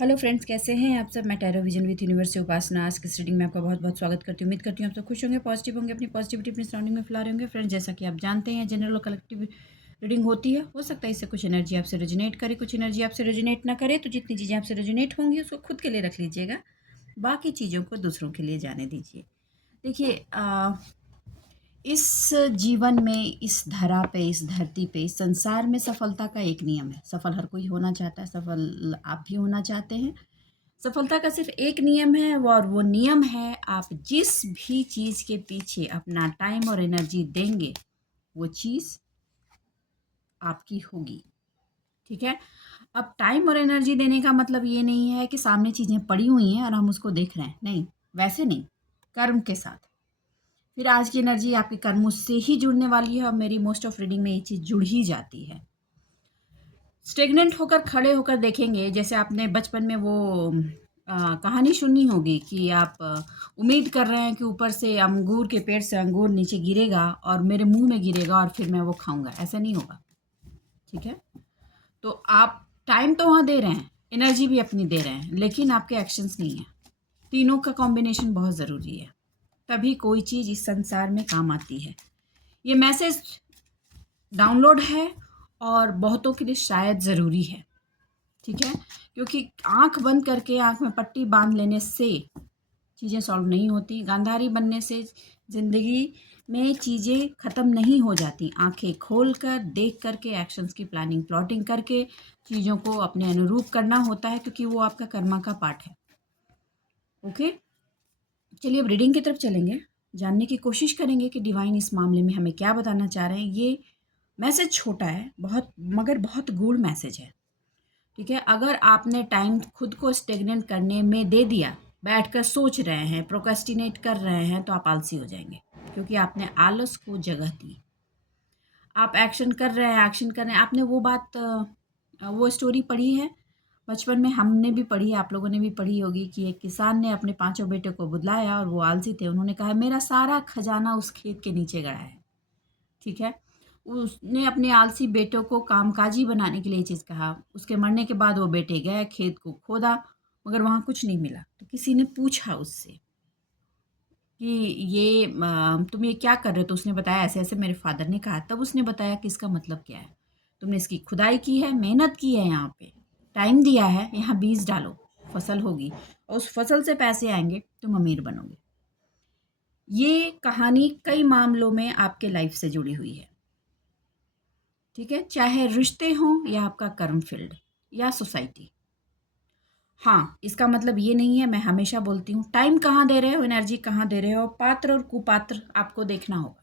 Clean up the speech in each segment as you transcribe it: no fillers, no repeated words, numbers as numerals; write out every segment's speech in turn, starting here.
Hello friends, कैसे हैं आप सब। मैं टैरो विजन विद यूनिवर्स से उपासना आज की रीडिंग में आपका बहुत बहुत स्वागत करती हूँ। उम्मीद करती हूँ आप सब खुश होंगे, पॉजिटिव होंगे, अपनी पॉजिटिविटी अपनी सराउंडिंग में फैला रहे होंगे। फ्रेंड्स, जैसा कि आप जानते हैं जनरल और कलेक्टिव रीडिंग होती है। हो सकता है इससे कुछ एनर्जी आपसे रेजोनेट करे, कुछ एनर्जी आपसे रेजोनेट ना करे। तो जितनी चीज़ें आपसे रेजोनेट होंगी उसको खुद के लिए रख लीजिएगा, बाकी चीज़ों को दूसरों के लिए जाने दीजिए। देखिए, इस जीवन में, इस धरा पे, इस धरती पे, इस संसार में सफलता का एक नियम है। सफल हर कोई होना चाहता है, सफल आप भी होना चाहते हैं। सफलता का सिर्फ एक नियम है, और वो नियम है, आप जिस भी चीज़ के पीछे अपना टाइम और एनर्जी देंगे वो चीज़ आपकी होगी। ठीक है। अब टाइम और एनर्जी देने का मतलब ये नहीं है कि सामने चीज़ें पड़ी हुई हैं और हम उसको देख रहे हैं, नहीं, वैसे नहीं। कर्म के साथ फिर आज की एनर्जी आपके कर्मों से ही जुड़ने वाली है, और मेरी मोस्ट ऑफ रीडिंग में ये चीज़ जुड़ ही जाती है। स्टेगनेंट होकर खड़े होकर देखेंगे, जैसे आपने बचपन में वो कहानी सुनी होगी कि आप उम्मीद कर रहे हैं कि ऊपर से अंगूर के पेड़ से अंगूर नीचे गिरेगा और मेरे मुंह में गिरेगा और फिर मैं वो खाऊंगा। ऐसा नहीं होगा। ठीक है। तो आप टाइम तो वहाँ दे रहे हैं, एनर्जी भी अपनी दे रहे हैं, लेकिन आपके एक्शंस नहीं है। तीनों का कॉम्बिनेशन बहुत ज़रूरी है, तभी कोई चीज़ इस संसार में काम आती है। ये मैसेज डाउनलोड है और बहुतों के लिए शायद ज़रूरी है। ठीक है। क्योंकि आंख बंद करके आंख में पट्टी बांध लेने से चीज़ें सॉल्व नहीं होती। गांधारी बनने से ज़िंदगी में चीज़ें ख़त्म नहीं हो जाती। आंखें खोल कर देख करके एक्शंस की प्लानिंग प्लॉटिंग करके चीज़ों को अपने अनुरूप करना होता है, क्योंकि वो आपका कर्मा का पार्ट है। ओके, चलिए अब रीडिंग की तरफ चलेंगे, जानने की कोशिश करेंगे कि डिवाइन इस मामले में हमें क्या बताना चाह रहे हैं। ये मैसेज छोटा है बहुत, मगर बहुत गूढ़ मैसेज है। ठीक है। अगर आपने टाइम खुद को स्टेगनेंट करने में दे दिया, बैठकर सोच रहे हैं, प्रोक्रेस्टिनेट कर रहे हैं, तो आप आलसी हो जाएंगे, क्योंकि आपने आलस को जगह दी। आप एक्शन कर रहे हैं, एक्शन कर रहे हैं। आपने वो बात, वो स्टोरी पढ़ी है बचपन में, हमने भी पढ़ी है, आप लोगों ने भी पढ़ी होगी, कि एक किसान ने अपने पांचों बेटे को बुलाया और वो आलसी थे। उन्होंने कहा मेरा सारा खजाना उस खेत के नीचे गड़ा है। ठीक है। उसने अपने आलसी बेटों को कामकाजी बनाने के लिए ये चीज़ कहा। उसके मरने के बाद वो बेटे गए, खेत को खोदा, मगर वहाँ कुछ नहीं मिला। तो किसी ने पूछा उससे कि ये तुम ये क्या कर रहे हो। तो उसने बताया ऐसे ऐसे मेरे फादर ने कहा। तब उसने बताया कि इसका मतलब क्या है। तुमने इसकी खुदाई की है, मेहनत की है, यहाँ पे टाइम दिया है, यहाँ बीज डालो, फसल होगी, और उस फसल से पैसे आएंगे, तुम अमीर बनोगे। ये कहानी कई मामलों में आपके लाइफ से जुड़ी हुई है। ठीक है। चाहे रिश्ते हों या आपका कर्म फील्ड या सोसाइटी। हाँ, इसका मतलब ये नहीं है, मैं हमेशा बोलती हूँ, टाइम कहाँ दे रहे हो, एनर्जी कहाँ दे रहे हो, पात्र और कुपात्र आपको देखना होगा।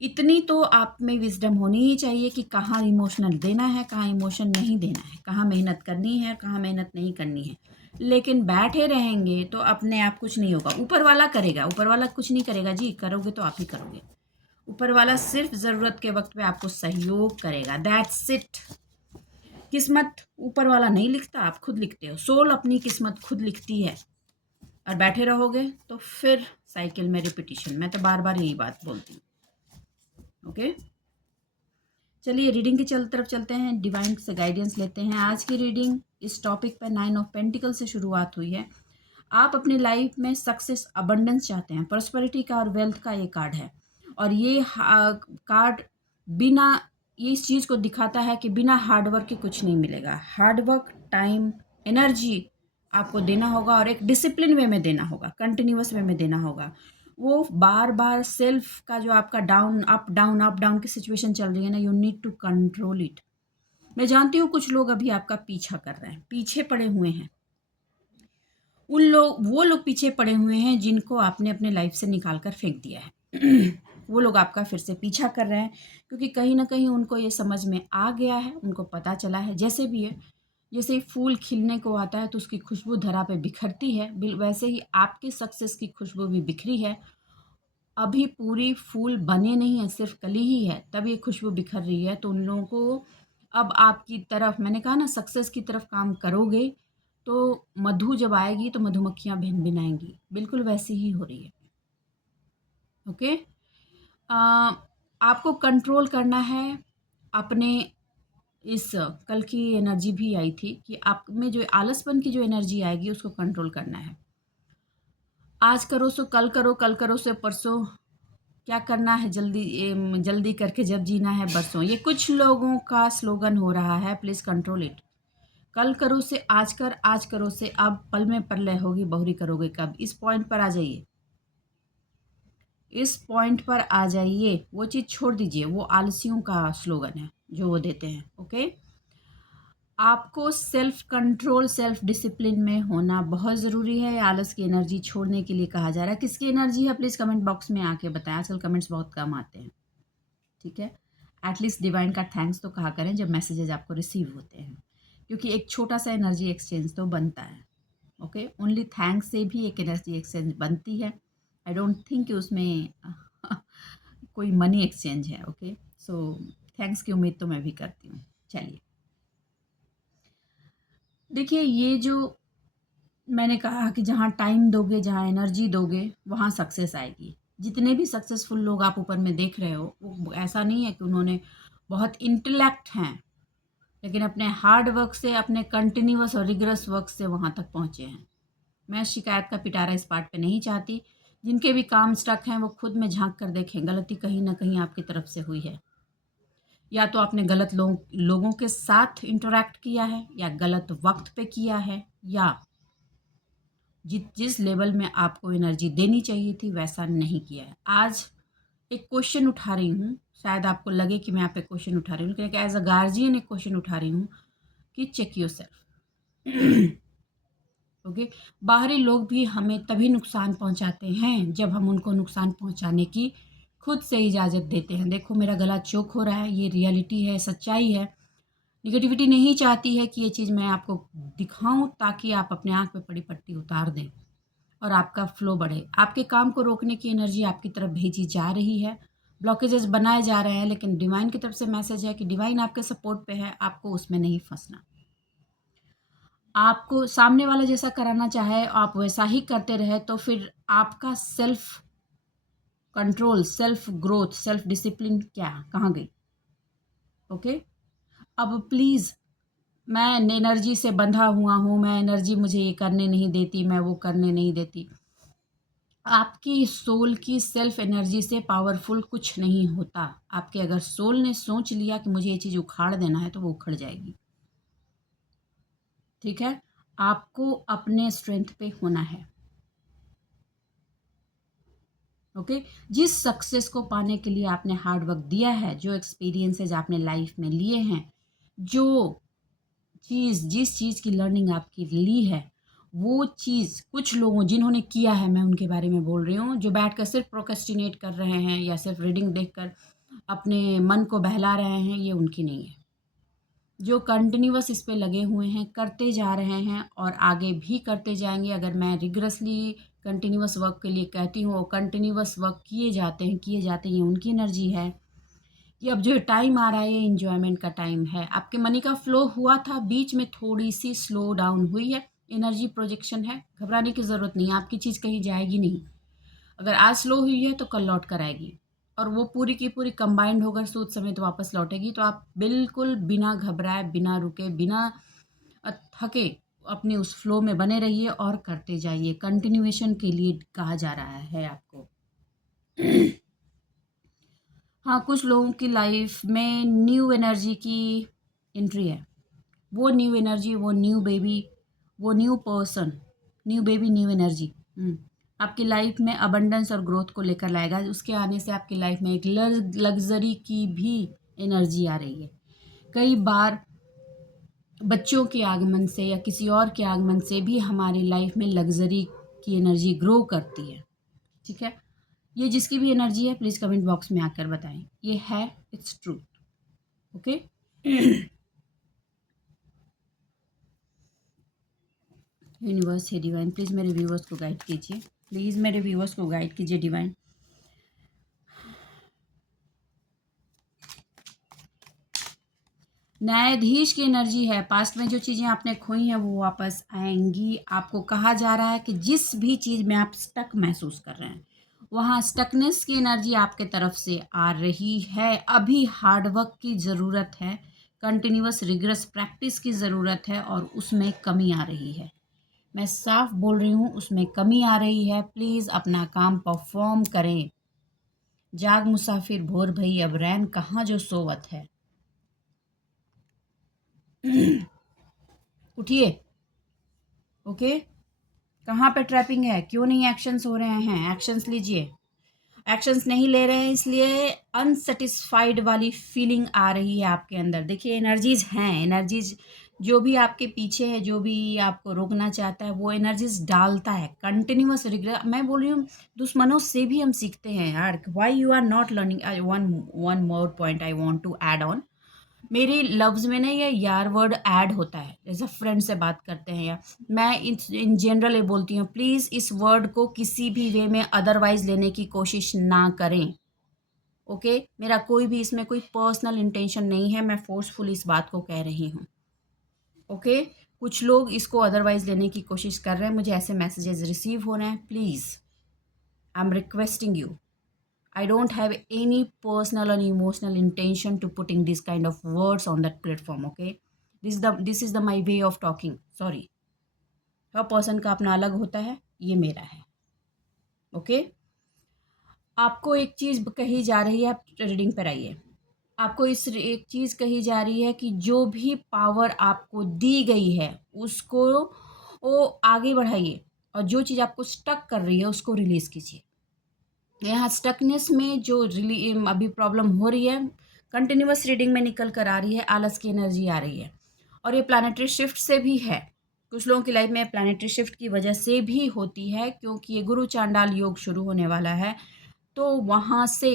इतनी तो आप में विजडम होनी ही चाहिए कि कहाँ इमोशनल देना है, कहाँ इमोशन नहीं देना है, कहाँ मेहनत करनी है, कहाँ मेहनत नहीं करनी है। लेकिन बैठे रहेंगे तो अपने आप कुछ नहीं होगा। ऊपर वाला करेगा, ऊपर वाला कुछ नहीं करेगा जी, करोगे तो आप ही करोगे। ऊपर वाला सिर्फ ज़रूरत के वक्त पे आपको सहयोग करेगा, दैट्स इट। किस्मत ऊपर वाला नहीं लिखता, आप खुद लिखते हो। सोल अपनी किस्मत खुद लिखती है। और बैठे रहोगे तो फिर साइकिल में रिपीटिशन। मैं तो बार बार यही बात बोलती हूँ। ओके, चलिए रीडिंग की तरफ चलते हैं, डिवाइन से गाइडेंस लेते हैं। आज की रीडिंग इस टॉपिक पर 9 ऑफ पेंटिकल से शुरुआत हुई है। आप अपनी लाइफ में सक्सेस, अबंडेंस चाहते हैं, प्रॉस्पेरिटी का और वेल्थ का ये कार्ड है। और ये कार्ड बिना, ये इस चीज़ को दिखाता है कि बिना हार्डवर्क के कुछ नहीं मिलेगा। हार्डवर्क, टाइम, एनर्जी आपको देना होगा, और एक डिसिप्लिन वे में देना होगा, कंटिन्यूअस वे में देना होगा। वो बार बार सेल्फ का जो आपका down up down up down की सिचुएशन चल रही है ना, you need to control it. मैं जानती हूँ कुछ लोग अभी आपका पीछा कर रहे हैं, पीछे पड़े हुए हैं। वो लोग पीछे पड़े हुए हैं जिनको आपने अपने लाइफ से निकाल कर फेंक दिया है। वो लोग आपका फिर से पीछा कर रहे हैं, क्योंकि कहीं ना कहीं उनको ये समझ में आ गया है, उनको पता चला है। जैसे भी है, जैसे फूल खिलने को आता है तो उसकी खुशबू धरा पे बिखरती है, वैसे ही आपके सक्सेस की खुशबू भी बिखरी है। अभी पूरी फूल बने नहीं है, सिर्फ कली ही है, तब ये खुशबू बिखर रही है। तो उन लोगों को अब आपकी तरफ, मैंने कहा ना, सक्सेस की तरफ काम करोगे तो मधु जब आएगी तो मधुमक्खियां भिन भिन आएंगी। बिल्कुल वैसी ही हो रही है। ओके। आपको कंट्रोल करना है अपने इस कल की एनर्जी भी आई थी कि आप में जो आलसपन की जो एनर्जी आएगी उसको कंट्रोल करना है। आज करो सो कल करो सो परसों, क्या करना है जल्दी जल्दी करके जब जीना है बरसों, ये कुछ लोगों का स्लोगन हो रहा है। Please control it. कल करो से आज कर, आज करो से अब, पल में प्रलय होगी बहुरी करोगे कब। इस पॉइंट पर आ जाइए, इस पॉइंट पर आ जाइए। वो चीज़ छोड़ दीजिए, वो आलसियों का स्लोगन है जो वो देते हैं। ओके, आपको सेल्फ कंट्रोल, सेल्फ डिसिप्लिन में होना बहुत ज़रूरी है। आलस की एनर्जी छोड़ने के लिए कहा जा रहा है। किसकी एनर्जी है प्लीज़ कमेंट बॉक्स में आके बताएं। आजकल कमेंट्स बहुत कम आते हैं, ठीक है। एटलीस्ट डिवाइन का थैंक्स तो कहा करें जब मैसेजेस आपको रिसीव होते हैं, क्योंकि एक छोटा सा एनर्जी एक्सचेंज तो बनता है। ओके, ओनली थैंक्स से भी एक एनर्जी एक्सचेंज बनती है। आई डोंट थिंक कि उसमें कोई मनी एक्सचेंज है। ओके, सो थैंक्स की उम्मीद तो मैं भी करती हूँ। चलिए, देखिए, ये जो मैंने कहा कि जहाँ टाइम दोगे, जहाँ एनर्जी दोगे, वहाँ सक्सेस आएगी। जितने भी सक्सेसफुल लोग आप ऊपर में देख रहे हो, वो ऐसा नहीं है कि उन्होंने बहुत इंटेलेक्ट हैं, लेकिन अपने हार्ड वर्क से, अपने कंटिन्यूअस और रिगरस वर्क से वहाँ तक पहुँचे हैं। मैं शिकायत का पिटारा इस पार्ट पे नहीं चाहती। जिनके भी काम स्टक हैं वो खुद में झांक कर देखें, गलती कहीं ना कहीं आपकी तरफ से हुई है। या तो आपने गलत लोगों के साथ इंटरेक्ट किया है, या गलत वक्त पे किया है, या जिस लेवल में आपको एनर्जी देनी चाहिए थी वैसा नहीं किया है। आज एक क्वेश्चन उठा रही हूँ, शायद आपको लगे कि मैं आप एक क्वेश्चन उठा रही हूँ, लेकिन एज अ गार्जियन एक क्वेश्चन उठा रही हूँ कि चेक योर सेल्फ। ओके, बाहरी लोग भी हमें तभी नुकसान पहुंचाते हैं जब हम उनको नुकसान पहुंचाने की खुद से इजाज़त देते हैं। देखो, मेरा गला चोक हो रहा है, ये रियलिटी है, सच्चाई है। निगेटिविटी नहीं चाहती है कि ये चीज़ मैं आपको दिखाऊं, ताकि आप अपने आँख पे पड़ी पट्टी उतार दें और आपका फ्लो बढ़े। आपके काम को रोकने की एनर्जी आपकी तरफ भेजी जा रही है, ब्लॉकेजेस बनाए जा रहे हैं, लेकिन डिवाइन की तरफ से मैसेज है कि डिवाइन आपके सपोर्ट पे है, आपको उसमें नहीं फंसना। आपको सामने वाला जैसा कराना चाहे आप वैसा ही करते रहे तो फिर आपका self control, self growth, self discipline क्या कहाँ गई। ओके, अब प्लीज़, मैं एनर्जी से बंधा हुआ हूँ, मैं एनर्जी मुझे ये करने नहीं देती, मैं वो करने नहीं देती। आपकी सोल की सेल्फ एनर्जी से पावरफुल कुछ नहीं होता। आपके अगर सोल ने सोच लिया कि मुझे ये चीज़ उखाड़ देना है तो वो उखड़ जाएगी, ठीक है। आपको अपने स्ट्रेंथ पे होना है। ओके, जिस सक्सेस को पाने के लिए आपने हार्ड वर्क दिया है, जो एक्सपीरियंसेस आपने लाइफ में लिए हैं, जो जिस चीज़ की लर्निंग आपकी ली है, वो चीज़ कुछ लोगों जिन्होंने किया है, मैं उनके बारे में बोल रही हूँ। जो बैठ कर सिर्फ प्रोक्रेस्टिनेट कर रहे हैं या सिर्फ रीडिंग देखकर अपने मन को बहला रहे हैं, ये उनकी नहीं है। जो कंटिन्यूअस इस पे लगे हुए हैं, करते जा रहे हैं और आगे भी करते जाएंगे। अगर मैं रिगरसली कंटिन्यूअस वर्क के लिए कहती हूँ, और कंटिन्यूअस वर्क किए जाते हैं, उनकी एनर्जी है कि अब जो टाइम आ रहा है ये इंजॉयमेंट का टाइम है। आपके मनी का फ्लो हुआ था, बीच में थोड़ी सी स्लो डाउन हुई है, एनर्जी प्रोजेक्शन है, घबराने की ज़रूरत नहीं। आपकी चीज़ कहीं जाएगी नहीं। अगर आज स्लो हुई है तो कल लौट कर आएगी, और वो पूरी की पूरी कंबाइंड होकर सूद समेत वापस लौटेगी। तो आप बिल्कुल बिना घबराए, बिना रुके, बिना थके अपने उस फ्लो में बने रहिए और करते जाइए। कंटिन्यूएशन के लिए कहा जा रहा है आपको। हाँ, कुछ लोगों की लाइफ में न्यू एनर्जी की एंट्री है। वो न्यू एनर्जी, वो न्यू बेबी, वो new person, new baby, new energy आपकी लाइफ में अबंडेंस और ग्रोथ को लेकर लाएगा। उसके आने से आपकी लाइफ में एक लग्जरी की भी एनर्जी आ रही है। कई बार बच्चों के आगमन से या किसी और के आगमन से भी हमारी लाइफ में लग्जरी की एनर्जी ग्रो करती है, ठीक है। ये जिसकी भी एनर्जी है प्लीज़ कमेंट बॉक्स में आकर बताएं। ये है, इट्स ट्रू। ओके, यूनिवर्स है डिवाइन, प्लीज़ मेरे व्यूवर्स को गाइड कीजिए। प्लीज़ मेरे व्यूवर्स को गाइड कीजिए डिवाइन। न्यायाधीश की एनर्जी है। पास्ट में जो चीज़ें आपने खोई हैं वो वापस आएंगी। आपको कहा जा रहा है कि जिस भी चीज़ में आप स्टक महसूस कर रहे हैं, वहाँ स्टकनेस की एनर्जी आपके तरफ से आ रही है। अभी हार्ड वर्क की ज़रूरत है, कंटिन्यूअस रिगरस प्रैक्टिस की ज़रूरत है और उसमें कमी आ रही है। मैं साफ बोल रही हूँ, उसमें कमी आ रही है। प्लीज़ अपना काम परफॉर्म करें। जाग मुसाफिर भोर भई अब रैन कहाँ जो सोवत है। उठिए। ओके, कहाँ पे ट्रैपिंग है, क्यों नहीं एक्शंस हो रहे हैं? एक्शंस लीजिए। एक्शंस नहीं ले रहे हैं इसलिए अनसेटिस्फाइड वाली फीलिंग आ रही है आपके अंदर। देखिए, एनर्जीज हैं, एनर्जीज जो भी आपके पीछे है, जो भी आपको रोकना चाहता है, वो एनर्जीज डालता है। कंटिन्यूअस रिग्रेट, मैं बोल रही हूँ, दुश्मनों से भी हम सीखते हैं यार। Why you are not learning? One more point I want to add on. मेरे लफ्ज़ में ना ये यार वर्ड ऐड होता है, जैसे फ्रेंड से बात करते हैं, या मैं इन जनरल ये बोलती हूँ, प्लीज़ इस वर्ड को किसी भी वे में अदरवाइज लेने की कोशिश ना करें। ओके, मेरा कोई भी इसमें कोई पर्सनल इंटेंशन नहीं है, मैं फोर्सफुल इस बात को कह रही हूँ। ओके, कुछ लोग इसको अदरवाइज लेने की कोशिश कर रहे हैं, मुझे ऐसे मैसेजेस रिसीव हो रहे हैं। Please, I am requesting you, I don't have any personal and emotional intention to putting this kind of words on that platform. Okay, this is the my way of talking. Sorry, her person का अपना अलग होता है, ये मेरा है। Okay, आपको एक चीज़ कही जा रही है, आप रीडिंग पर आइए। आपको इस एक चीज़ कही जा रही है कि जो भी पावर आपको दी गई है उसको वो आगे बढ़ाइए, और जो चीज़ आपको स्टक कर रही है उसको रिलीज़ कीजिए। यहाँ स्टकनेस में जो अभी प्रॉब्लम हो रही है, कंटिन्यूअस रीडिंग में निकल कर आ रही है, आलस की एनर्जी आ रही है, और ये प्लानिटरी शिफ्ट से भी है। कुछ लोगों की लाइफ में प्लानिटरी शिफ्ट की वजह से भी होती है, क्योंकि ये गुरु चांडाल योग शुरू होने वाला है। तो वहाँ से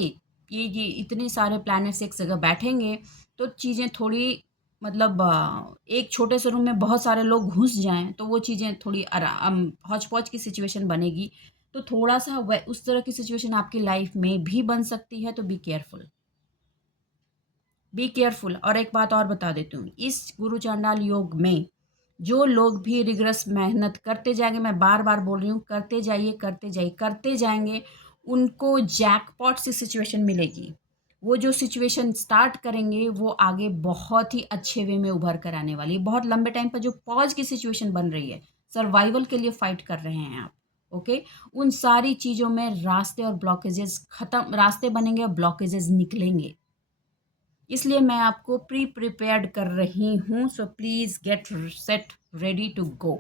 ये इतने सारे प्लैनेट्स एक जगह बैठेंगे तो चीज़ें थोड़ी, मतलब एक छोटे से रूम में बहुत सारे लोग घुस जाएं तो वो चीज़ें थोड़ी हौच पौच की सिचुएशन बनेगी। तो थोड़ा सा वह उस तरह की सिचुएशन आपकी लाइफ में भी बन सकती है, तो बी केयरफुल, बी केयरफुल। और एक बात और बता देती हूँ, इस गुरु चांडाल योग में जो लोग भी रिगरस मेहनत करते जाएंगे, मैं बार बार बोल रही हूँ, करते जाइए करते जाइए करते जाएंगे, उनको जैकपॉट सी सिचुएशन मिलेगी। वो जो सिचुएशन स्टार्ट करेंगे वो आगे बहुत ही अच्छे वे में उभर कर आने वाली है। बहुत लंबे टाइम पर जो पॉज की सिचुएशन बन रही है, सर्वाइवल के लिए फाइट कर रहे हैं आप। ओके, उन सारी चीज़ों में रास्ते और ब्लॉकेजेस खत्म, रास्ते बनेंगे और ब्लॉकेजेस निकलेंगे। इसलिए मैं आपको प्रिपेयर्ड कर रही हूँ। So please get set ready to go.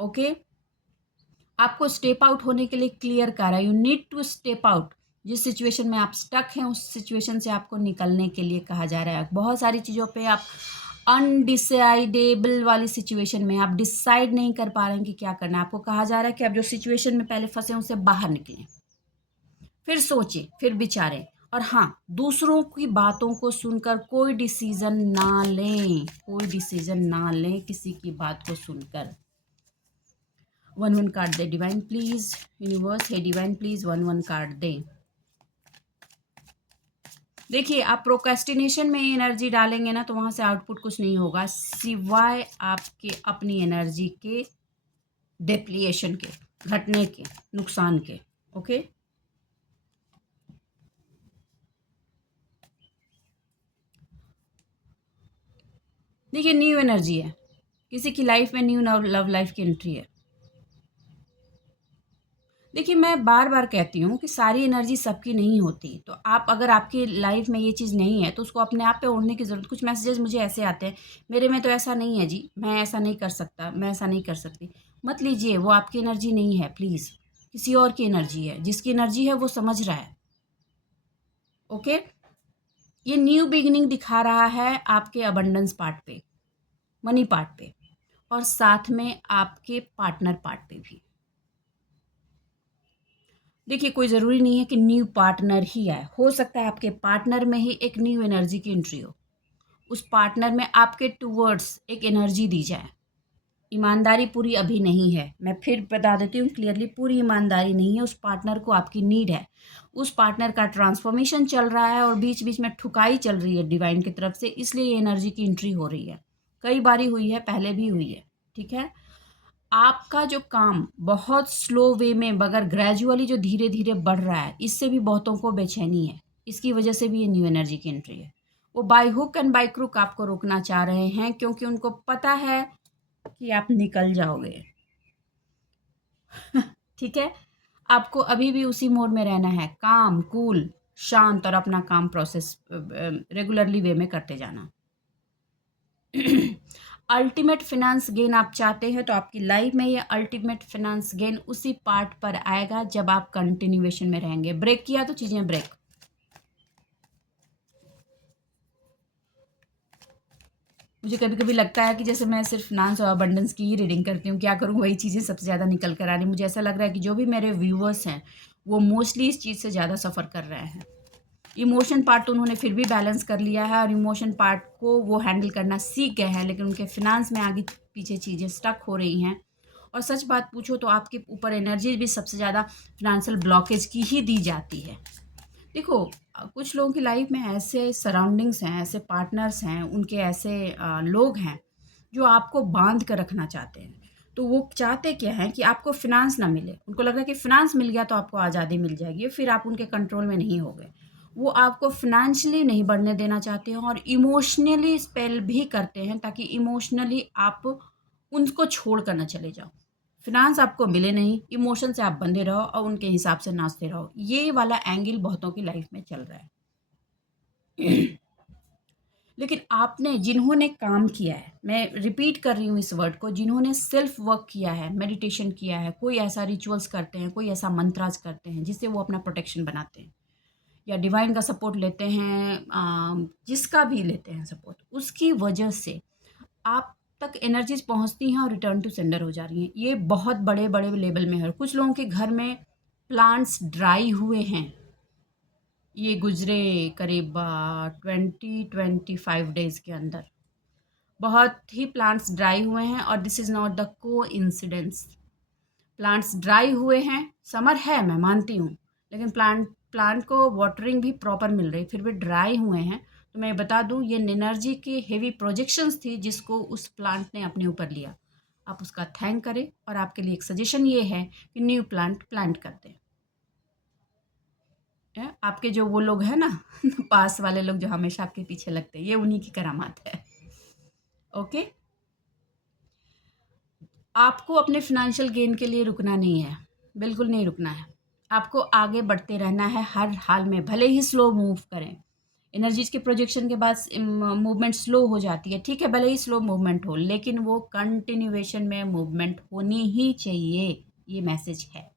Okay, आपको स्टेप आउट होने के लिए क्लियर कर रहा है, you need to step out. जिस सिचुएशन में आप स्टक हैं उस सिचुएशन से आपको निकलने के लिए कहा जा रहा है। बहुत सारी चीज़ों पे आप अनडिसाइडेबल वाली सिचुएशन में आप डिसाइड नहीं कर पा रहे हैं कि क्या करना है। आपको कहा जा रहा है कि आप जो सिचुएशन में पहले फंसे हैं उससे बाहर निकलें, फिर सोचें, फिर विचारें, और हाँ, दूसरों की बातों को सुनकर कोई डिसीजन ना लें, कोई डिसीजन ना लें किसी की बात को सुनकर। One card they divine please, universe है डिवाइन प्लीज, वन कार्ड दे। देखिए, आप प्रोक्रेस्टिनेशन में एनर्जी डालेंगे ना तो वहां से आउटपुट कुछ नहीं होगा सिवाय आपके अपनी एनर्जी के डिप्लीशन के, घटने के, नुकसान के। ओके, देखिए, न्यू एनर्जी है, किसी की लाइफ में न्यू लव लाइफ की एंट्री है। देखिए, मैं बार बार कहती हूँ कि सारी एनर्जी सबकी नहीं होती, तो आप अगर आपकी लाइफ में ये चीज़ नहीं है तो उसको अपने आप पे ओढ़ने की ज़रूरत। कुछ मैसेजेस मुझे ऐसे आते हैं, मेरे में तो ऐसा नहीं है जी, मैं ऐसा नहीं कर सकता, मैं ऐसा नहीं कर सकती। मत लीजिए, वो आपकी एनर्जी नहीं है, प्लीज़, किसी और की एनर्जी है। जिसकी एनर्जी है वो समझ रहा है। ओके, ये न्यू बिगिनिंग दिखा रहा है आपके अबंडेंस पार्ट पे, मनी पार्ट पे, और साथ में आपके पार्टनर पार्ट पे भी। देखिए, कोई ज़रूरी नहीं है कि न्यू पार्टनर ही आए, हो सकता है आपके पार्टनर में ही एक न्यू एनर्जी की एंट्री हो, उस पार्टनर में आपके टूवर्ड्स एक एनर्जी दी जाए। ईमानदारी पूरी अभी नहीं है, मैं फिर बता देती हूँ क्लियरली, पूरी ईमानदारी नहीं है। उस पार्टनर को आपकी नीड है, उस पार्टनर का ट्रांसफॉर्मेशन चल रहा है और बीच बीच में ठुकाई चल रही है डिवाइन की तरफ से, इसलिए ये एनर्जी की एंट्री हो रही है। कई बारी हुई है, पहले भी हुई है, ठीक है। आपका जो काम बहुत स्लो वे में मगर ग्रेजुअली जो धीरे धीरे बढ़ रहा है, इससे भी बहुतों को बेचैनी है, इसकी वजह से भी ये न्यू एनर्जी की एंट्री है। वो by hook and by crook आपको रोकना चाह रहे हैं, क्योंकि उनको पता है कि आप निकल जाओगे। ठीक है, आपको अभी भी उसी मोड में रहना है, काम, कूल, शांत, और अपना काम प्रोसेस रेगुलरली वे में करते जाना। अल्टीमेट फिनांस गेन आप चाहते हैं तो आपकी लाइफ में ये अल्टीमेट फिनांस गेन उसी पार्ट पर आएगा जब आप कंटिन्यूएशन में रहेंगे। ब्रेक किया तो चीजें ब्रेक। मुझे कभी कभी लगता है कि जैसे मैं सिर्फ फिनांस और अबंडेंस की ही रीडिंग करती हूँ, क्या करूँ, वही चीज़ें सबसे ज़्यादा निकल कर आ रही। मुझे ऐसा लग रहा है कि जो भी मेरे व्यूअर्स हैं वो मोस्टली इस चीज़ से ज़्यादा सफ़र कर रहे हैं। इमोशन पार्ट तो उन्होंने फिर भी बैलेंस कर लिया है और इमोशन पार्ट को वो हैंडल करना सीख गए हैं, लेकिन उनके फिनांस में आगे पीछे चीज़ें स्टक हो रही हैं। और सच बात पूछो तो आपके ऊपर एनर्जी भी सबसे ज़्यादा फिनेंशियल ब्लॉकेज की ही दी जाती है। देखो, कुछ लोगों की लाइफ में ऐसे सराउंडिंग्स हैं, ऐसे पार्टनर्स हैं, उनके ऐसे लोग हैं जो आपको बांध कर रखना चाहते हैं। तो वो चाहते क्या हैं कि आपको फिनांस ना मिले। उनको लग रहा है कि फिनांस मिल गया तो आपको आज़ादी मिल जाएगी, फिर आप उनके कंट्रोल में नहीं होगे। वो आपको फिनेंशियली नहीं बढ़ने देना चाहते हैं और इमोशनली स्पेल भी करते हैं, ताकि इमोशनली आप उनको छोड़ कर ना चले जाओ। फिनांस आपको मिले नहीं, इमोशन से आप बंधे रहो और उनके हिसाब से नाचते रहो। ये वाला एंगल बहुतों की लाइफ में चल रहा है। लेकिन आपने, जिन्होंने काम किया है, मैं रिपीट कर रही हूँ इस वर्ड को, जिन्होंने सेल्फ वर्क किया है, मेडिटेशन किया है, कोई ऐसा रिचुअल्स करते हैं, कोई ऐसा मंत्राज करते हैं जिससे वो अपना प्रोटेक्शन बनाते हैं, या डिवाइन का सपोर्ट लेते हैं, जिसका भी लेते हैं सपोर्ट, उसकी वजह से आप तक एनर्जीज पहुंचती हैं और रिटर्न टू सेंडर हो जा रही हैं। ये बहुत बड़े बड़े लेवल में है। कुछ लोगों के घर में प्लांट्स ड्राई हुए हैं, ये गुजरे करीब 20-25 डेज के अंदर बहुत ही प्लांट्स ड्राई हुए हैं। और दिस इज़ नॉट द को इंसिडेंस। प्लांट्स ड्राई हुए हैं, समर है मैं मानती हूँ, लेकिन प्लांट को वाटरिंग भी प्रॉपर मिल रही, फिर भी ड्राई हुए हैं। तो मैं बता दूँ, ये एनर्जी की हेवी प्रोजेक्शंस थी जिसको उस प्लांट ने अपने ऊपर लिया। आप उसका थैंक करें, और आपके लिए एक सजेशन ये है कि न्यू प्लांट कर दें। आपके जो वो लोग हैं ना पास वाले लोग जो हमेशा आपके पीछे लगते हैं, ये उन्हीं की करामात है। ओके, आपको अपने फिनेंशियल गेन के लिए रुकना नहीं है, बिल्कुल नहीं रुकना है। आपको आगे बढ़ते रहना है हर हाल में, भले ही स्लो मूव करें। एनर्जीज के प्रोजेक्शन के बाद मूवमेंट स्लो हो जाती है, ठीक है, भले ही स्लो मूवमेंट हो, लेकिन वो कंटिन्यूएशन में मूवमेंट होनी ही चाहिए। ये मैसेज है।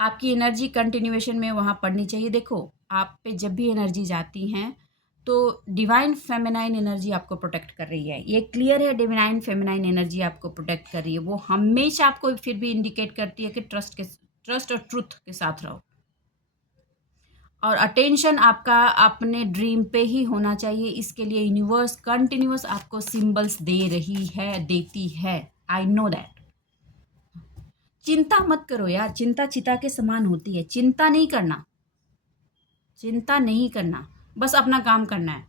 आपकी एनर्जी कंटिन्यूएशन में वहाँ पड़नी चाहिए। देखो, आप पे जब भी एनर्जीज आती हैं तो डिवाइन फेमिनाइन एनर्जी आपको प्रोटेक्ट कर रही है, ये क्लियर है। डिवाइन फेमिनाइन एनर्जी आपको प्रोटेक्ट कर रही है। वो हमेशा आपको फिर भी इंडिकेट करती है कि ट्रस्ट और ट्रुथ के साथ रहो, और अटेंशन आपका अपने ड्रीम पे ही होना चाहिए। इसके लिए यूनिवर्स कंटिन्यूअस आपको सिंबल्स दे रही है, देती है। I know that. चिंता मत करो यार, चिंता चिता के समान होती है। चिंता नहीं करना, चिंता नहीं करना, बस अपना काम करना है।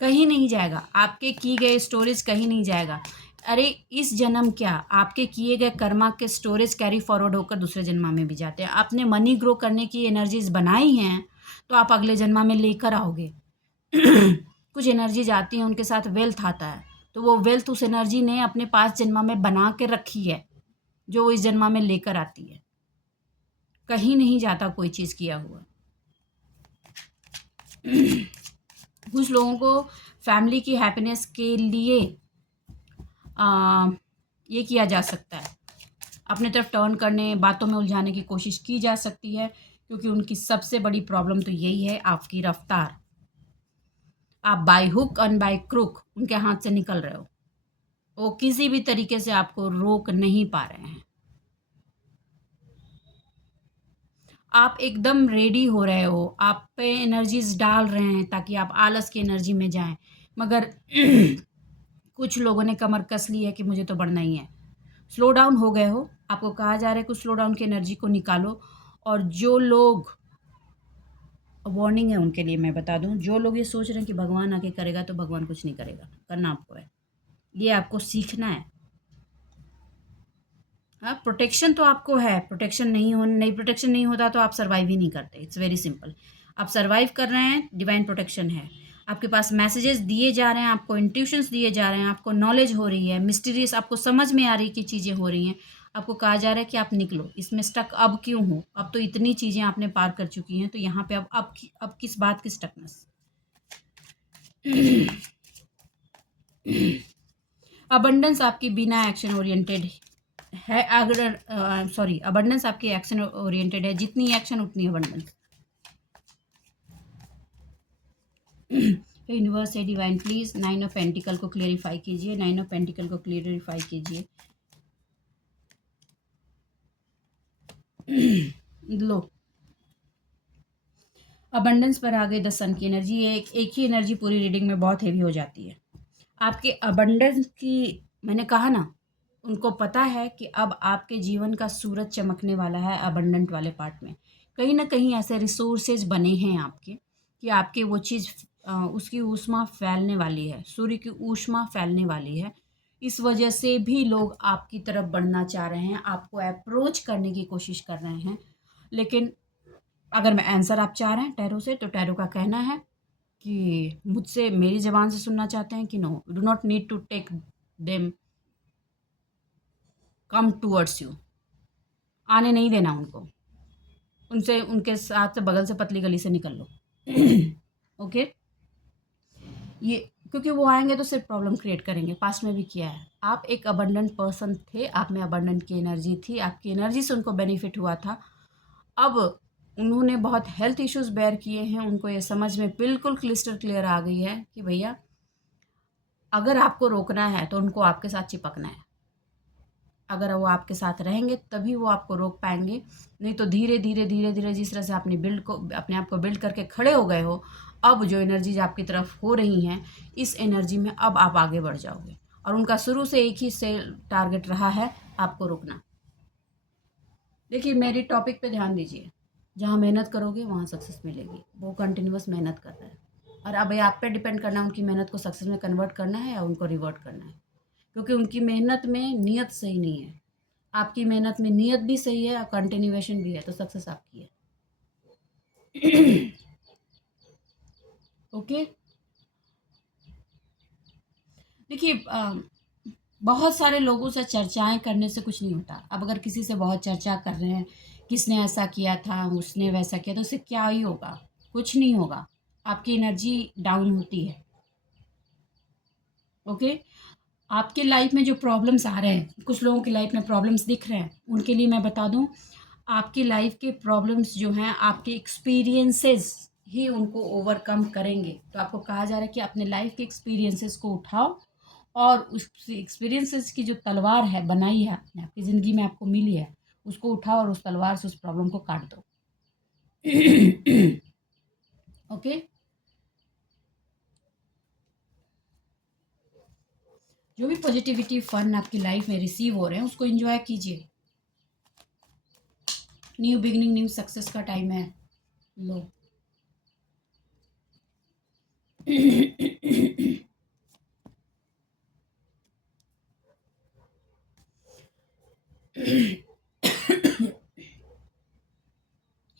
कहीं नहीं जाएगा, आपके किए गए स्टोरेज कहीं नहीं जाएगा। अरे इस जन्म क्या, आपके किए गए कर्मा के स्टोरेज कैरी फॉरवर्ड होकर दूसरे जन्मा में भी जाते हैं। आपने मनी ग्रो करने की एनर्जीज बनाई हैं तो आप अगले जन्मा में लेकर आओगे। कुछ एनर्जीज आती हैं, उनके साथ वेल्थ आता है, तो वो वेल्थ उस एनर्जी ने अपने पास जन्मा में बना के रखी है, जो वो इस जन्मा में लेकर आती है। कहीं नहीं जाता कोई चीज़ किया हुआ। कुछ लोगों को फैमिली की हैप्पीनेस के लिए ये किया जा सकता है, अपने तरफ टर्न करने, बातों में उलझाने की कोशिश की जा सकती है, क्योंकि उनकी सबसे बड़ी प्रॉब्लम तो यही है, आपकी रफ्तार। आप by hook and by crook उनके हाथ से निकल रहे हो। वो किसी भी तरीके से आपको रोक नहीं पा रहे हैं। आप एकदम रेडी हो रहे हो, आप पे एनर्जीज डाल रहे हैं ताकि आप आलस की एनर्जी में जाएं, मगर कुछ लोगों ने कमर कस ली है कि मुझे तो बढ़ना ही है। स्लो डाउन हो गए हो, आपको कहा जा रहा है कुछ स्लो डाउन की एनर्जी को निकालो। और जो लोग, वार्निंग है उनके लिए मैं बता दूं, जो लोग ये सोच रहे हैं कि भगवान आके करेगा, तो भगवान कुछ नहीं करेगा, करना आपको है। ये आपको सीखना है। हाँ, प्रोटेक्शन तो आपको है। प्रोटेक्शन नहीं प्रोटेक्शन नहीं होता तो आप सर्वाइव ही नहीं करते। It's very simple. आप सर्वाइव कर रहे हैं, डिवाइन प्रोटेक्शन है। आपके पास मैसेजेस दिए जा रहे हैं, आपको इंट्यूशंस दिए जा रहे हैं, आपको नॉलेज हो रही है, मिस्टीरियस आपको समझ में आ रही कि चीज़ें हो रही हैं। आपको कहा जा रहा है कि आप निकलो, इसमें स्टक अब क्यों हो, अब तो इतनी चीज़ें आपने पार कर चुकी हैं, तो यहाँ पे अब किस बात की स्टकनेस। अबंडेंस आपकी बिना एक्शन ओरिएंटेड है, अगर सॉरी, अबंडेंस आपकी एक्शन ओरिएंटेड है, जितनी एक्शन उतनी अबंडेंस। यूनिवर्स है डिवाइन, प्लीज 9 ऑफ पेंटिकल को क्लेरिफाई कीजिए, 9 ऑफ पेंटिकल को क्लेरिफाई कीजिए। लो, अबंडेंस पर आ गई द सन की एनर्जी। एक ही एनर्जी पूरी रीडिंग में बहुत हेवी हो जाती है। आपके अबंडेंस की, मैंने कहा ना, उनको पता है कि अब आपके जीवन का सूरज चमकने वाला है अबंडेंट वाले पार्ट में। कहीं ना कहीं ऐसे रिसोर्सेज बने हैं आपके कि आपके वो चीज़ उसकी ऊष्मा फैलने वाली है, सूर्य की ऊष्मा फैलने वाली है। इस वजह से भी लोग आपकी तरफ बढ़ना चाह रहे हैं, आपको अप्रोच करने की कोशिश कर रहे हैं। लेकिन अगर मैं आंसर आप चाह रहे हैं टैरो से, तो टैरो का कहना है कि मुझसे मेरी ज़बान से सुनना चाहते हैं कि no, do not need to take them come towards you. आने नहीं देना उनको, उनसे, उनके साथ से बगल से पतली गली से निकल लो। ओके, ये क्योंकि वो आएंगे तो सिर्फ प्रॉब्लम क्रिएट करेंगे। पास्ट में भी किया है। आप एक अबंडेंट पर्सन थे, आप में अबंडेंट की एनर्जी थी, आपकी एनर्जी से उनको बेनिफिट हुआ था। अब उन्होंने बहुत हेल्थ इश्यूज बेयर किए हैं, उनको ये समझ में बिल्कुल क्लिस्टर क्लियर आ गई है कि भैया अगर आपको रोकना है तो उनको आपके साथ चिपकना है। अगर वो आपके साथ रहेंगे तभी वो आपको रोक पाएंगे, नहीं तो धीरे धीरे धीरे धीरे जिस तरह से आपने अपने आप को बिल्ड करके खड़े हो गए हो, अब जो एनर्जीज आपकी तरफ हो रही हैं, इस एनर्जी में अब आप आगे बढ़ जाओगे। और उनका शुरू से एक ही से टारगेट रहा है, आपको रोकना। देखिए, मेरी टॉपिक पे ध्यान दीजिए। जहाँ मेहनत करोगे वहाँ सक्सेस मिलेगी। वो कंटिन्यूअस मेहनत कर रहे हैं, और अब ये आप पे डिपेंड करना है उनकी मेहनत को सक्सेस में कन्वर्ट करना है या उनको रिवर्ट करना है। क्योंकि उनकी मेहनत में नियत सही नहीं है, आपकी मेहनत में नियत भी सही है और कंटिन्यूएशन भी है, तो सक्सेस आपकी है। ओके, देखिए, बहुत सारे लोगों से चर्चाएं करने से कुछ नहीं होता। अब अगर किसी से बहुत चर्चा कर रहे हैं, किसने ऐसा किया था, उसने वैसा किया, तो उससे क्या ही होगा, कुछ नहीं होगा। आपकी एनर्जी डाउन होती है। ओके, आपके लाइफ में जो प्रॉब्लम्स आ रहे हैं, कुछ लोगों की लाइफ में प्रॉब्लम्स दिख रहे हैं, उनके लिए मैं बता दूं, आपकी लाइफ के प्रॉब्लम्स जो हैं आपके एक्सपीरियंसेस ही उनको ओवरकम करेंगे। तो आपको कहा जा रहा है कि अपने लाइफ के एक्सपीरियंसेस को उठाओ, और उस एक्सपीरियंसेस की जो तलवार है बनाई है आपने, आपकी ज़िंदगी में आपको मिली है, उसको उठाओ और उस तलवार से उस प्रॉब्लम को काट दो। ओके, जो भी पॉजिटिविटी फन आपकी लाइफ में रिसीव हो रहे हैं उसको एंजॉय कीजिए। न्यू बिगिनिंग, न्यू सक्सेस का टाइम है। लो,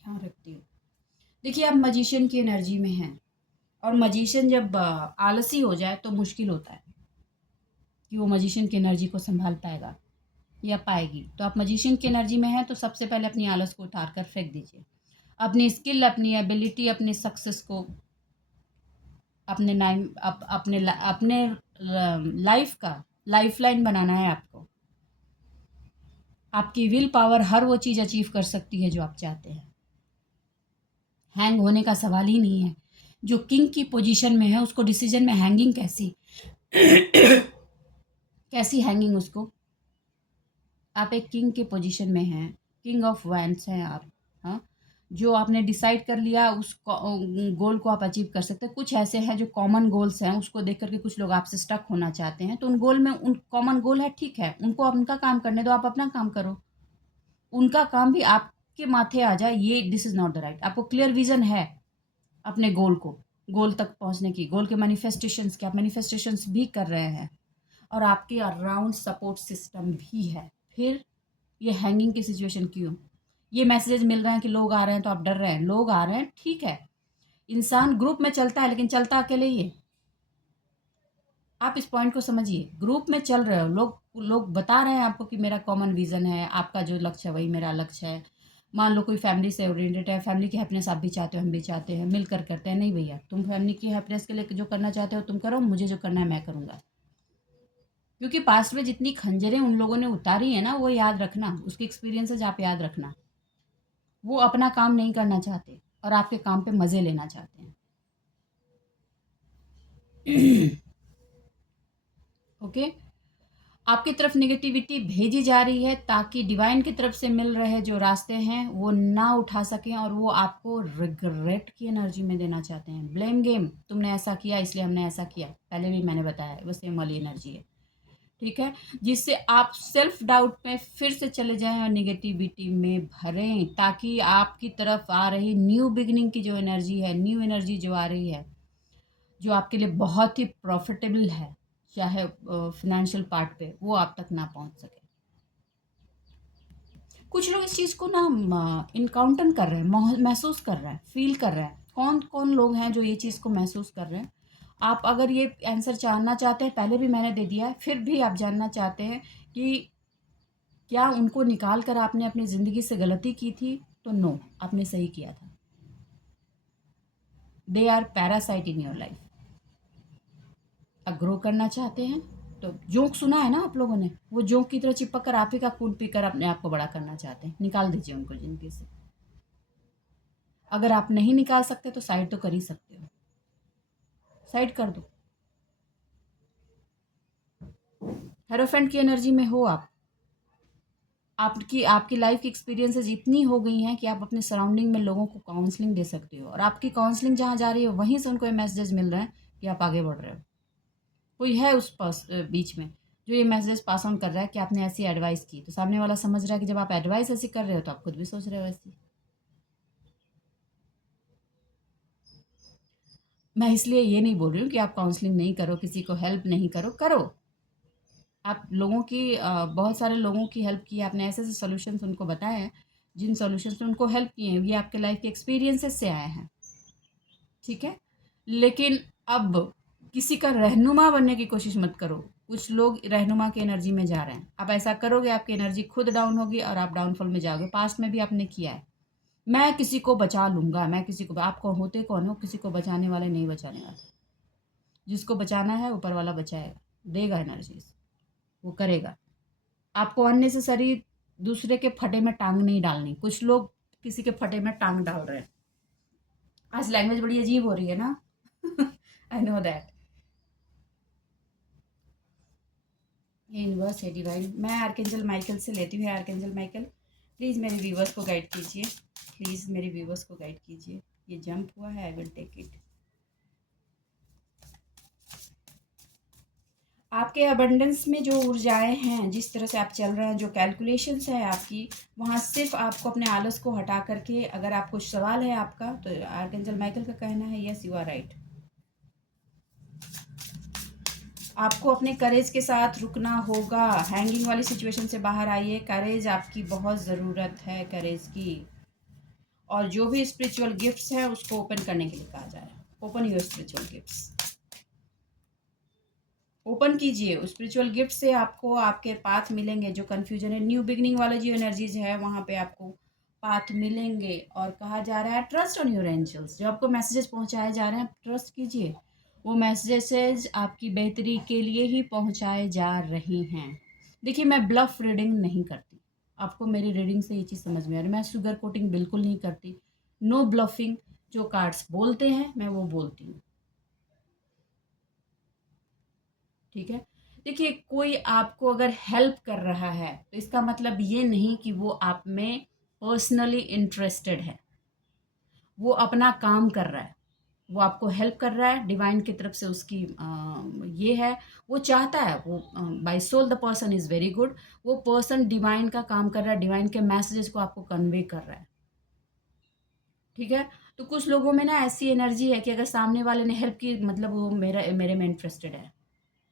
यहाँ रखती हूँ। देखिए, आप मजिशियन की एनर्जी में हैं, और मजिशियन जब आलसी हो जाए तो मुश्किल होता है कि वो मजिशियन की एनर्जी को संभाल पाएगा या पाएगी। तो आप मजिशियन की एनर्जी में हैं, तो सबसे पहले अपनी आलस को उतार कर फेंक दीजिए। अपनी स्किल, अपनी एबिलिटी, अपने सक्सेस को, अपने नाइम अपने लाइफ का लाइफ लाइन बनाना है आपको। आपकी विल पावर हर वो चीज़ अचीव कर सकती है जो आप चाहते हैं। हैंग होने का सवाल ही नहीं है। जो किंग की पोजीशन में है उसको डिसीजन में हैंगिंग कैसी कैसी हैंगिंग उसको। आप एक किंग के पोजीशन में हैं, किंग ऑफ वैंड्स हैं आप। हाँ, जो आपने डिसाइड कर लिया उस गोल को आप अचीव कर सकते हैं। कुछ ऐसे हैं जो कॉमन गोल्स हैं, उसको देख करके कुछ लोग आपसे स्टक होना चाहते हैं, तो उन गोल में, उन कॉमन गोल है, ठीक है, उनको उनका काम करने दो, आप अपना काम करो। उनका काम भी आपके माथे आ जाए, ये this is not the right. आपको क्लियर विजन है अपने गोल तक पहुंचने की, गोल के मैनिफेस्टेशंस के, आप मैनिफेस्टेशंस भी कर रहे हैं, और आपके अराउंड सपोर्ट सिस्टम भी है। फिर ये हैंगिंग की सिचुएशन क्यों? ये मैसेज मिल रहे हैं कि लोग आ रहे हैं तो आप डर रहे हैं। लोग आ रहे हैं, ठीक है, इंसान ग्रुप में चलता है लेकिन चलता अकेले ही है। आप इस पॉइंट को समझिए, ग्रुप में चल रहे हो, लोग लोग बता रहे हैं आपको कि मेरा कॉमन विजन है, आपका जो लक्ष्य है वही मेरा लक्ष्य है। मान लो कोई फैमिली से ओरिएंटेड है, फैमिली की हैप्पीनेस आप भी चाहते हो, हम भी चाहते हैं, मिलकर करते हैं। नहीं भैया, तुम फैमिली की हैप्पीनेस के लिए जो करना चाहते हो तुम करो, मुझे जो करना है मैं करूँगा। क्योंकि पास्ट में जितनी खंजरें उन लोगों ने उतारी है ना, वो याद रखना, उसकी एक्सपीरियंसेस आप याद रखना। वो अपना काम नहीं करना चाहते और आपके काम पे मज़े लेना चाहते हैं। ओके, आपकी तरफ नेगेटिविटी भेजी जा रही है ताकि डिवाइन की तरफ से मिल रहे जो रास्ते हैं वो ना उठा सकें, और वो आपको रिग्रेट की एनर्जी में देना चाहते हैं। ब्लेम गेम, तुमने ऐसा किया इसलिए हमने ऐसा किया, पहले भी मैंने बताया, वो सेम वाली एनर्जी है। ठीक है, जिससे आप सेल्फ डाउट में फिर से चले जाएं और निगेटिविटी में भरें, ताकि आपकी तरफ आ रही न्यू बिगनिंग की जो एनर्जी है, न्यू एनर्जी जो आ रही है, जो आपके लिए बहुत ही प्रॉफिटेबल है, चाहे फिनेंशियल पार्ट पे, वो आप तक ना पहुंच सके। कुछ लोग इस चीज़ को ना इनकाउंटर कर रहे हैं, महसूस कर रहे हैं, फील कर रहे हैं। कौन कौन लोग हैं जो ये चीज़ को महसूस कर रहे हैं? आप अगर ये आंसर जानना चाहते हैं, पहले भी मैंने दे दिया है, फिर भी आप जानना चाहते हैं कि क्या उनको निकाल कर आपने अपनी ज़िंदगी से गलती की थी, तो नो, आपने सही किया था। They are parasite in your life. आप ग्रो करना चाहते हैं तो जोक सुना है ना आप लोगों ने, वो जोक की तरह चिपक कर आप ही का खून पीकर अपने आप को बड़ा करना चाहते हैं। निकाल दीजिए उनको ज़िंदगी से। अगर आप नहीं निकाल सकते तो साइड तो कर ही सकते हो, साइड कर दो। हेरोफेंट की एनर्जी में हो आप। आपकी आपकी लाइफ की एक्सपीरियंसेस इतनी हो गई हैं कि आप अपने सराउंडिंग में लोगों को काउंसलिंग दे सकते हो, और आपकी काउंसलिंग जहाँ जा रही है वहीं से उनको ये मैसेजेस मिल रहे हैं कि आप आगे बढ़ रहे हो। कोई है उस पास बीच में जो ये मैसेज पास ऑन कर रहा है कि आपने ऐसी एडवाइस की, तो सामने वाला समझ रहा है कि जब आप एडवाइस ऐसी कर रहे हो तो आप खुद भी सोच रहे हो ऐसी। मैं इसलिए ये नहीं बोल रही हूँ कि आप काउंसलिंग नहीं करो, किसी को हेल्प नहीं करो, करो। आप लोगों की बहुत सारे लोगों की हेल्प की, आपने ऐसे ऐसे सॉल्यूशंस उनको बताए हैं, जिन सॉल्यूशंस ने उनको हेल्प किए हैं, ये आपके लाइफ के एक्सपीरियंसेस से आए हैं। ठीक है, लेकिन अब किसी का रहनुमा बनने की कोशिश मत करो। कुछ लोग रहनुमा की एनर्जी में जा रहे हैं, आप ऐसा करोगे आपकी एनर्जी खुद डाउन होगी और आप डाउनफॉल में जाओगे। पास्ट में भी आपने किया है, मैं किसी को बचा लूँगा, मैं किसी को, आप कौन होते, कौन हो, किसी को बचाने वाले नहीं बचाने वाले। जिसको बचाना है ऊपर वाला बचाएगा, देगा एनर्जीज, वो करेगा। आपको अननेसेसरी दूसरे के फटे में टांग नहीं डालनी। कुछ लोग किसी के फटे में टांग डाल रहे हैं। आज लैंग्वेज बड़ी अजीब हो रही है ना। I know that. ये यूनिवर्स है डिवाइन। मैं आर्केंजल माइकल से लेती हूँ। आर्केंजल माइकल, प्लीज़ मेरे व्यूवर्स को गाइड कीजिए, प्लीज़ मेरे व्यूवर्स को गाइड कीजिए। ये जंप हुआ है, आई विल टेक इट। आपके अबंडेंस में जो ऊर्जाएं हैं, जिस तरह से आप चल रहे हैं, जो कैलकुलेशंस है आपकी, वहाँ सिर्फ आपको अपने आलस को हटा करके, अगर आप कुछ सवाल है आपका, तो आर्केंजल माइकल का कहना है यस यू आर राइट। आपको अपने करेज के साथ रुकना होगा। हैंगिंग वाली सिचुएशन से बाहर आइए। करेज आपकी बहुत ज़रूरत है, करेज की। और जो भी स्पिरिचुअल गिफ्ट्स हैं उसको ओपन करने के लिए कहा जा रहा है। Open your spiritual gifts, open कीजिए। उस स्पिरिचुअल गिफ्ट से आपको आपके पाथ मिलेंगे। जो कन्फ्यूजन है, न्यू बिगनिंग वाले जो एनर्जीज है, वहाँ पे आपको पाथ मिलेंगे। और कहा जा रहा है ट्रस्ट ऑन योर एंजल्स। जो आपको मैसेजेस पहुँचाए जा रहे हैं, ट्रस्ट कीजिए। वो मैसेजेस आपकी बेहतरी के लिए ही पहुँचाए जा रहे हैं। देखिए, मैं ब्लफ रीडिंग नहीं करती, आपको मेरी रीडिंग से ये चीज़ समझ में आ रही है। मैं शुगर कोटिंग बिल्कुल नहीं करती, नो ब्लफिंग। जो कार्ड्स बोलते हैं मैं वो बोलती हूँ। ठीक है, देखिए, कोई आपको अगर हेल्प कर रहा है तो इसका मतलब ये नहीं कि वो आप में पर्सनली इंटरेस्टेड है। वो अपना काम कर रहा है, वो आपको हेल्प कर रहा है, डिवाइन की तरफ से उसकी ये है, वो चाहता है, वो by soul the person is very good. वो पर्सन डिवाइन का काम कर रहा है, डिवाइन के मैसेजेस को आपको कन्वे कर रहा है। ठीक है, तो कुछ लोगों में ना ऐसी एनर्जी है कि अगर सामने वाले ने हेल्प की, मतलब वो मेरे में इंटरेस्टेड है।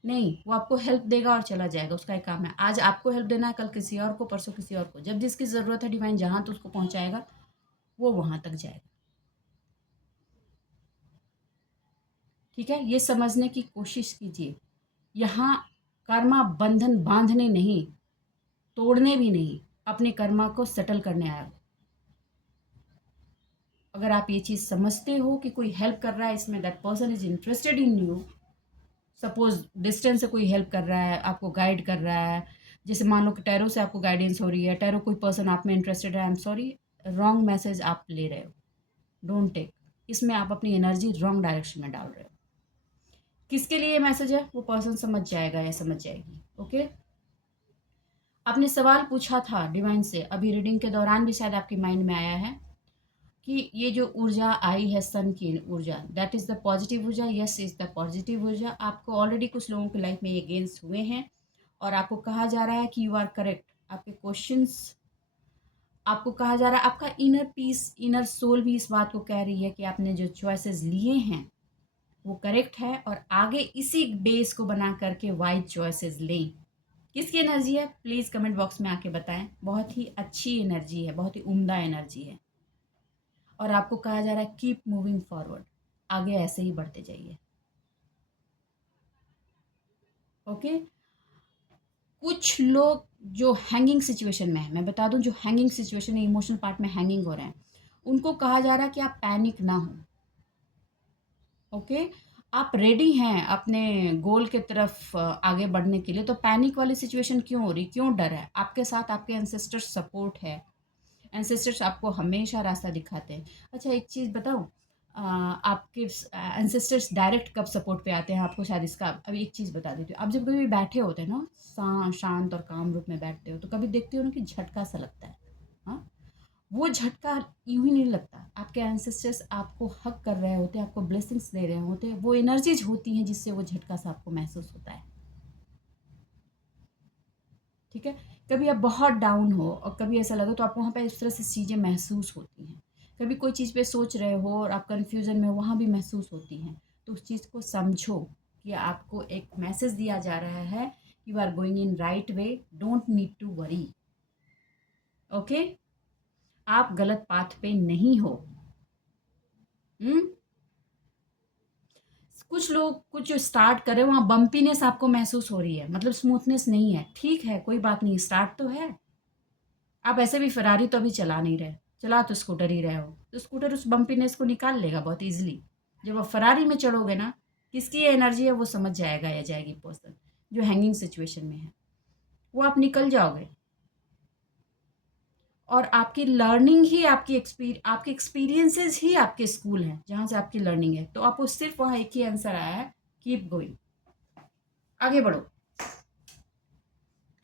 नहीं, वो आपको हेल्प देगा और चला जाएगा, उसका एक काम है। आज आपको हेल्प देना है, कल किसी और को, परसों किसी और को। जब जिसकी ज़रूरत है, डिवाइन जहाँ तो उसको पहुँचाएगा, वो वहाँ तक जाएगा। ठीक है, ये समझने की कोशिश कीजिए, यहाँ कर्मा बंधन बांधने नहीं, तोड़ने भी नहीं, अपने कर्मा को सेटल करने आया हो। अगर आप ये चीज़ समझते हो कि कोई हेल्प कर रहा है इसमें, that person is interested in you, suppose distance से कोई हेल्प कर रहा है, आपको गाइड कर रहा है, जैसे मान लो कि टैरो से आपको गाइडेंस हो रही है, टैरो कोई पर्सन आप में इंटरेस्टेड है, I am sorry, wrong message आप ले रहे हो, डोंट टेक, इसमें आप अपनी एनर्जी रॉन्ग डायरेक्शन में डाल रहे हो। किसके लिए मैसेज है वो पर्सन समझ जाएगा या समझ जाएगी। ओके, आपने सवाल पूछा था डिवाइन से, अभी रीडिंग के दौरान भी शायद आपके माइंड में आया है कि ये जो ऊर्जा आई है सन की ऊर्जा, दैट इज़ द पॉजिटिव ऊर्जा, यस इज़ द पॉजिटिव ऊर्जा। आपको ऑलरेडी कुछ लोगों की लाइफ में ये गेन्स हुए हैं और आपको कहा जा रहा है कि यू आर करेक्ट। आपके क्वेश्चंस, आपको कहा जा रहा है, आपका इनर पीस, इनर सोल भी इस बात को कह रही है कि आपने जो चॉइसेस लिए हैं वो करेक्ट है और आगे इसी बेस को बना करके वाइज चॉइसेस लें। किसकी एनर्जी है प्लीज़ कमेंट बॉक्स में आके बताएं। बहुत ही अच्छी एनर्जी है, बहुत ही उम्दा एनर्जी है और आपको कहा जा रहा है कीप मूविंग फॉरवर्ड, आगे ऐसे ही बढ़ते जाइए। ओके, कुछ लोग जो हैंगिंग सिचुएशन में है, मैं बता दूं, जो हैंगिंग सिचुएशन है, इमोशनल पार्ट में हैंगिंग हो रहे हैं, उनको कहा जा रहा है कि आप पैनिक ना हो। ओके, आप रेडी हैं अपने गोल के तरफ आगे बढ़ने के लिए, तो पैनिक वाली सिचुएशन क्यों हो रही, क्यों डर है? आपके साथ आपके एंसेस्टर्स सपोर्ट है, एंसेस्टर्स आपको हमेशा रास्ता दिखाते हैं। अच्छा एक चीज़ बताऊँ, आपके एंसेस्टर्स डायरेक्ट कब सपोर्ट पे आते हैं आपको, शायद इसका अभी एक चीज़ बता देती हूँ। आप जब कभी बैठे होते हैं ना, शांत और काम रूप में बैठते हो, तो कभी देखते हो ना कि झटका सा लगता है। हाँ, वो झटका यूं ही नहीं लगता, आपके एंसेस्टर्स आपको हक कर रहे होते हैं, आपको ब्लेसिंग्स दे रहे होते हैं, वो एनर्जीज होती हैं जिससे वो झटका सा आपको महसूस होता है। ठीक है, कभी आप बहुत डाउन हो और कभी ऐसा लगे तो आपको वहाँ पे इस तरह से चीज़ें महसूस होती हैं। कभी कोई चीज़ पे सोच रहे हो और आप कन्फ्यूज़न में हो, वहाँ भी महसूस होती हैं। तो उस चीज़ को समझो कि आपको एक मैसेज दिया जा रहा है, you are going in right way, don't need to worry. Okay, आप गलत पाथ पे नहीं हो। हम्म, कुछ लोग कुछ स्टार्ट करें, वहाँ बम्पीनेस आपको महसूस हो रही है, मतलब स्मूथनेस नहीं है। ठीक है, कोई बात नहीं, स्टार्ट तो है। आप ऐसे भी फरारी तो अभी चला नहीं रहे, चला तो स्कूटर ही रहे हो, तो स्कूटर उस बम्पीनेस को निकाल लेगा बहुत ईजिली। जब आप फरारी में चढ़ोगे ना, किसकी एनर्जी है वो समझ जाएगा या जाएगी पर्सन जो हैंगिंग सिचुएशन में है, वो आप निकल जाओगे। और आपकी लर्निंग ही आपके एक्सपीरियंसेस ही आपके स्कूल हैं जहाँ से आपकी लर्निंग है। तो आपको सिर्फ वहाँ एक ही आंसर आया है, कीप गोइंग, आगे बढ़ो,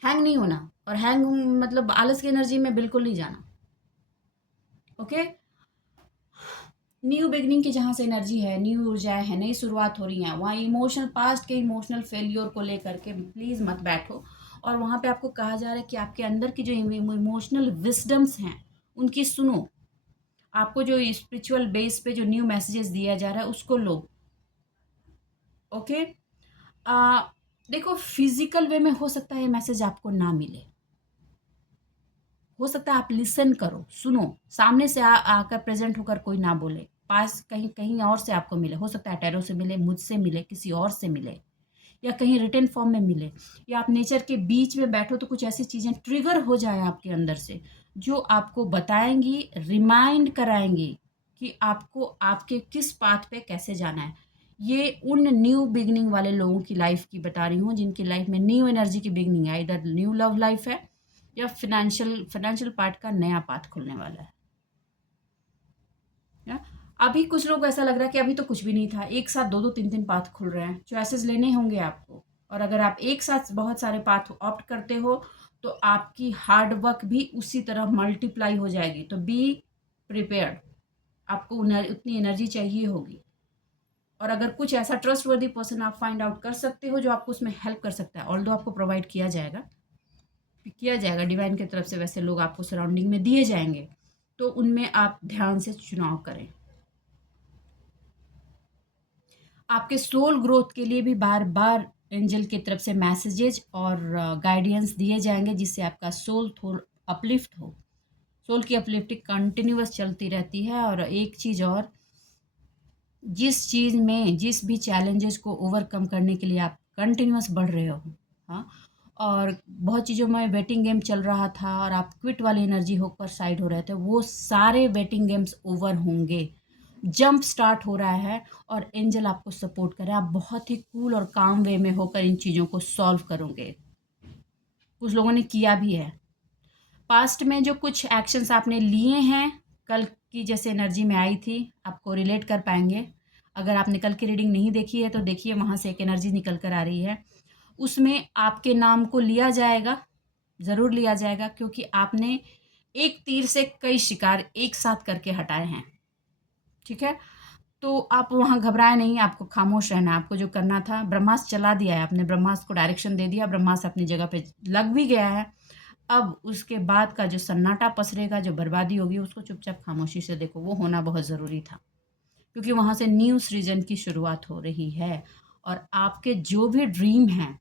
हैंग नहीं होना। और हैंग मतलब आलस की एनर्जी में बिल्कुल नहीं जाना। ओके, न्यू बिगनिंग की जहाँ से एनर्जी है, न्यू ऊर्जा है, नई शुरुआत हो रही है, वहाँ इमोशनल पास्ट के इमोशनल फेलियर को लेकर के प्लीज़ मत बैठो। और वहाँ पे आपको कहा जा रहा है कि आपके अंदर की जो इमोशनल विजडम्स हैं उनकी सुनो। आपको जो स्पिरिचुअल बेस पे जो न्यू मैसेजेस दिया जा रहा है उसको लो। ओके, आ, देखो फिजिकल वे में हो सकता है ये मैसेज आपको ना मिले, हो सकता है आप लिसन करो, सुनो, सामने से आकर प्रेजेंट होकर कोई ना बोले, पास कहीं कहीं और से आपको मिले, हो सकता है टैरो से मिले, मुझसे मिले, किसी और से मिले, या कहीं रिटर्न फॉर्म में मिले, या आप नेचर के बीच में बैठो तो कुछ ऐसी चीज़ें ट्रिगर हो जाए आपके अंदर से जो आपको बताएंगी, रिमाइंड कराएंगी कि आपको आपके किस पाथ पे कैसे जाना है। ये उन न्यू बिगनिंग वाले लोगों की लाइफ की बता रही हूँ जिनकी लाइफ में न्यू एनर्जी की बिगनिंग है, इधर न्यू लव लाइफ है या फाइनेंशियल पार्ट का नया पाथ खुलने वाला है। या? अभी कुछ लोग ऐसा लग रहा है कि अभी तो कुछ भी नहीं था, एक साथ दो दो तीन तीन पाथ खुल रहे हैं, चॉइसेस लेने होंगे आपको। और अगर आप एक साथ बहुत सारे पाथ ऑप्ट करते हो तो आपकी हार्ड वर्क भी उसी तरह मल्टीप्लाई हो जाएगी। तो बी प्रिपेयर्ड, आपको उतनी एनर्जी चाहिए होगी। और अगर कुछ ऐसा ट्रस्टवर्दी पर्सन आप फाइंड आउट कर सकते हो जो आपको उसमें हेल्प कर सकता है, ऑल्दो आपको प्रोवाइड किया जाएगा डिवाइन की तरफ से, वैसे लोग आपको सराउंडिंग में दिए जाएंगे, तो उनमें आप ध्यान से चुनाव करें। आपके सोल ग्रोथ के लिए भी बार बार एंजल की तरफ से मैसेजेज और गाइडेंस दिए जाएंगे जिससे आपका सोल थोड़ा अपलिफ्ट हो। सोल की अपलिफ्टिंग कंटिन्यूअस चलती रहती है। और एक चीज़ और, जिस चीज़ में जिस भी चैलेंजेस को ओवरकम करने के लिए आप कंटिन्यूअस बढ़ रहे हो, हाँ, और बहुत चीज़ों में वेटिंग गेम चल रहा था और आप क्विट वाली एनर्जी होकर साइड हो रहे थे, वो सारे वेटिंग गेम्स ओवर होंगे। जंप स्टार्ट हो रहा है और एंजल आपको सपोर्ट कर रहा है। आप बहुत ही कूल और काम वे में होकर इन चीज़ों को सॉल्व करोगे। कुछ लोगों ने किया भी है। पास्ट में जो कुछ एक्शंस आपने लिए हैं, कल की जैसे एनर्जी में आई थी, आपको रिलेट कर पाएंगे। अगर आपने कल की रीडिंग नहीं देखी है तो देखिए, वहाँ से एक एनर्जी निकल कर आ रही है। उसमें आपके नाम को लिया जाएगा, ज़रूर लिया जाएगा, क्योंकि आपने एक तीर से कई शिकार एक साथ करके हटाए हैं। ठीक है, तो आप वहाँ घबराए नहीं, आपको खामोश रहना है। आपको जो करना था, ब्रह्मास्त्र चला दिया है आपने, ब्रह्मास्त्र को डायरेक्शन दे दिया, ब्रह्मास्त्र अपनी जगह पे लग भी गया है। अब उसके बाद का जो सन्नाटा पसरेगा, जो बर्बादी होगी, उसको चुपचाप खामोशी से देखो। वो होना बहुत ज़रूरी था, क्योंकि वहाँ से न्यू सृजन की शुरुआत हो रही है और आपके जो भी ड्रीम हैं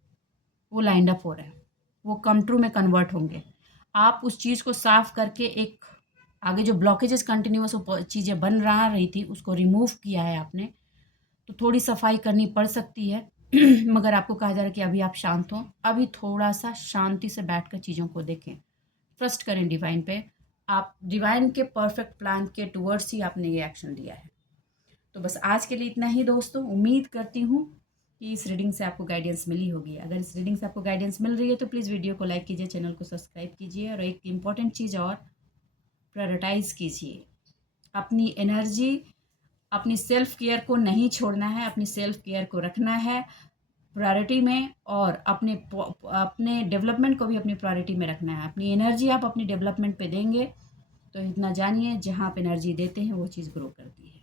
वो लाइंड अप हो रहे हैं, वो कम ट्रू में कन्वर्ट होंगे। आप उस चीज़ को साफ करके एक आगे जो ब्लॉकेजेस कंटिन्यूअस चीज़ें बन रहा रही थी, उसको रिमूव किया है आपने। तो थोड़ी सफाई करनी पड़ सकती है मगर आपको कहा जा रहा है कि अभी आप शांत हों, अभी थोड़ा सा शांति से बैठकर चीज़ों को देखें, ट्रस्ट करें डिवाइन पे। आप डिवाइन के परफेक्ट प्लान के टुवर्ड्स ही आपने ये एक्शन लिया है। तो बस आज के लिए इतना ही दोस्तों। उम्मीद करती हूँ कि इस रीडिंग से आपको गाइडेंस मिली होगी। अगर इस रीडिंग से आपको गाइडेंस मिल रही है तो प्लीज़ वीडियो को लाइक कीजिए, चैनल को सब्सक्राइब कीजिए और एक इम्पॉर्टेंट चीज़ और, प्रायोरिटाइज़ कीजिए अपनी एनर्जी। अपनी सेल्फ केयर को नहीं छोड़ना है, अपनी सेल्फ केयर को रखना है प्रायोरिटी में, और अपने डेवलपमेंट को भी अपनी प्रायोरिटी में रखना है। अपनी एनर्जी आप अपनी डेवलपमेंट पे देंगे तो इतना जानिए, जहाँ आप एनर्जी देते हैं वो चीज़ ग्रो करती है।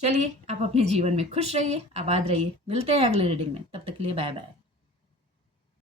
चलिए, आप अपने जीवन में खुश रहिए, आबाद रहिए। मिलते हैं अगले रीडिंग में, तब तक के लिए बाय बाय।